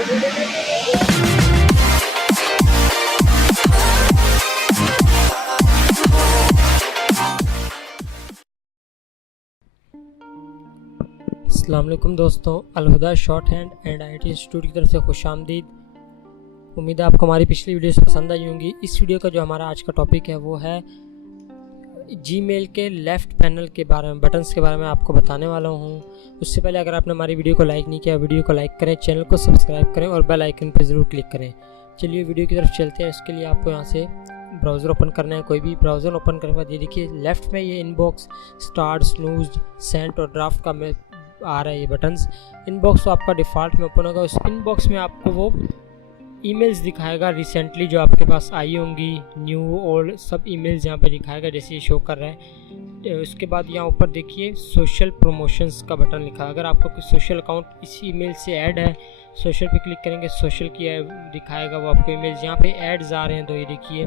अस्सलाम वालेकुम दोस्तों, Al Huda short hand and IT institute की तरफ से खुशामदीद। उम्मीद है आपको हमारी पिछली वीडियोस पसंद आई होंगी। इस वीडियो का जो हमारा आज का टॉपिक है वो है जीमेल के लेफ़्ट पैनल के बारे में, बटन्स के बारे में आपको बताने वाला हूँ। उससे पहले अगर आपने हमारी वीडियो को लाइक नहीं किया, वीडियो को लाइक करें, चैनल को सब्सक्राइब करें और बेल आइकन पर ज़रूर क्लिक करें। चलिए वीडियो की तरफ चलते हैं। इसके लिए आपको यहाँ से ब्राउज़र ओपन करना है। कोई भी ब्राउज़र ओपन करने के बाद ये देखिए लेफ़्ट में ये इनबॉक्स, स्टार्ट, स्नूज, सेंट और ड्राफ्ट का में आ रहा है ये बटन्स। इनबॉक्स तो आपका डिफ़ॉल्ट में ओपन होगा। उस इनबॉक्स में आपको वो ईमेल्स दिखाएगा रिसेंटली जो आपके पास आई होंगी, न्यू ओल्ड सब ईमेल्स यहाँ पे दिखाएगा जैसे ये शो कर रहा है। उसके बाद यहाँ ऊपर देखिए सोशल प्रमोशंस का बटन लिखा है। अगर आपका कोई सोशल अकाउंट इस ईमेल से ऐड है, सोशल पे क्लिक करेंगे, सोशल की दिखाएगा वो आपको ईमेल्स। यहाँ पे ऐड्स आ रहे हैं तो ये देखिए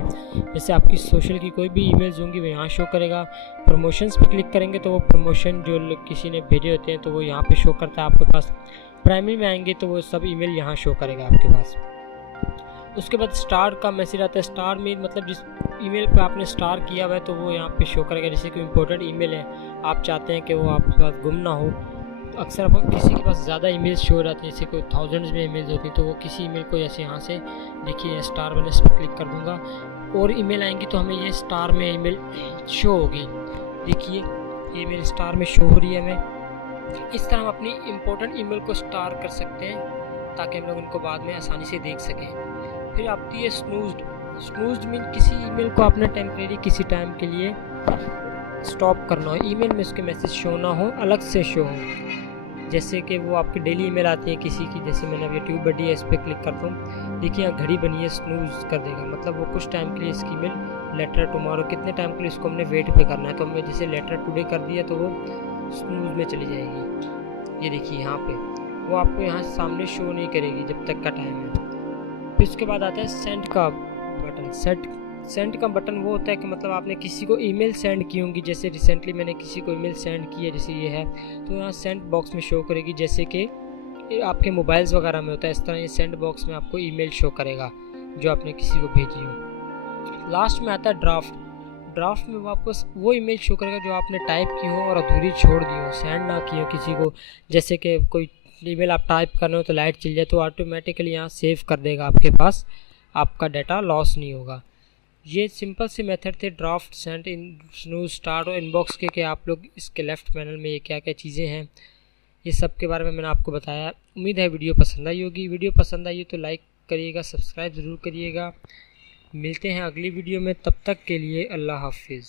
जैसे आपकी सोशल की कोई भी ईमेल्स होंगी वो यहाँ शो करेगा। प्रमोशंस पे क्लिक करेंगे तो वो प्रमोशन जो किसी ने भेजे होते हैं तो वो यहाँ पे शो करता है आपके पास। प्राइमरी में आएंगे तो वो सब ईमेल यहाँ शो करेगा आपके पास। उसके बाद स्टार का मैसेज आता है। स्टार में मतलब जिस ईमेल पे आपने स्टार किया हुआ है तो वो यहाँ पे शो करेगा। जैसे कि इम्पोर्टेंट ईमेल है, आप चाहते हैं कि वो आपके पास गुम ना हो। अक्सर किसी के पास ज़्यादा ईमेल्स शो हो जाती हैं, जैसे कोई थाउजेंड्स में ईमेल्स होती हैं, तो वो किसी ईमेल को जैसे यहाँ से देखिए स्टार मैंने इस पर क्लिक कर दूँगा और ईमेल आएंगी तो हमें ये स्टार में ईमेल शो होगी। देखिए ये मेरे स्टार में शो हो रही है। हमें इस तरह हम अपनी इम्पोर्टेंट ईमेल को स्टार कर सकते हैं ताकि हम लोग उनको बाद में आसानी से देख सकें। फिर आती है स्नूज्ड। स्नूज्ड मीन किसी ईमेल को आपने टेम्परेरी किसी टाइम के लिए स्टॉप करना हो, ईमेल में उसके मैसेज शो ना हो, अलग से शो हो। जैसे कि वो आपकी डेली ईमेल आती है किसी की, जैसे मैंने अभी ट्यूब बडी है, इस पर क्लिक करता हूँ, देखिए यहाँ घड़ी बनी है, स्नूज कर देगा। मतलब वो कुछ टाइम के लिए इसकी ईमेल लेटर टुमारो, कितने टाइम के लिए इसको हमने वेट पे करना है, तो हमने जैसे लेटर टुडे कर दिया तो वो स्नूज में चली जाएगी। ये देखिए यहाँ पे वो आपको यहाँ सामने शो नहीं करेगी जब तक का टाइम है। फिर उसके बाद आता है सेंड का बटन। सेंड का बटन वो होता है कि मतलब आपने किसी को ईमेल सेंड की होंगी, जैसे रिसेंटली मैंने किसी को ईमेल सेंड की है, जैसे ये है, तो यहाँ सेंड बॉक्स में शो करेगी। जैसे कि आपके मोबाइल्स वगैरह में होता है, इस तरह ये सेंड बॉक्स में आपको ईमेल शो करेगा जो आपने किसी को भेजी हो। लास्ट में आता है ड्राफ्ट। ड्राफ्ट में वो आपको वो ईमेल शो करेगा जो आपने टाइप की हो और अधूरी छोड़ दी हो, सेंड ना की हो किसी को। जैसे कि कोई ईमेल आप टाइप कर रहे हो तो लाइट चल जाए तो ऑटोमेटिकली यहाँ सेव कर देगा आपके पास, आपका डाटा लॉस नहीं होगा। ये सिंपल से मेथड थे ड्राफ्ट, सेंड, स्नूज, स्टार्ट और इनबॉक्स के आप लोग इसके लेफ़्ट पैनल में ये क्या क्या चीज़ें हैं ये सब के बारे में मैंने आपको बताया। उम्मीद है वीडियो पसंद आई होगी। वीडियो पसंद आई तो लाइक करिएगा, सब्सक्राइब ज़रूर करिएगा। मिलते हैं अगली वीडियो में, तब तक के लिए अल्लाह हाफिज़।